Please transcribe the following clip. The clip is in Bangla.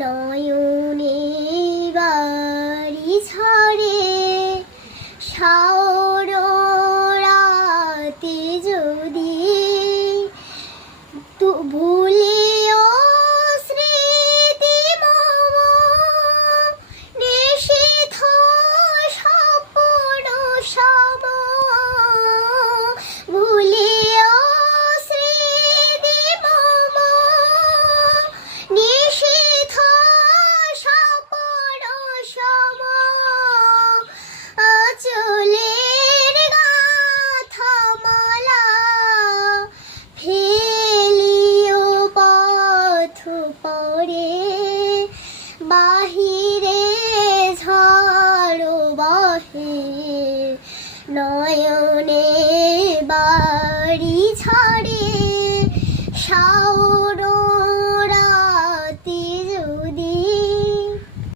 নয়নে বাড়ি ছাড়ে শাওর রাতে যদি তু ভুলিও স্মৃতি মম নিষিদ্ধ স্বপ্ন সব ভুলিও স্মৃতি মম নিষিদ্ধ স্বপ্ন সব আঁচলের গাথা মালা ফেলিও পথ পরে বাহিরে ঝড় বহে নয়নে বাড়ি ছাড়ে শাওর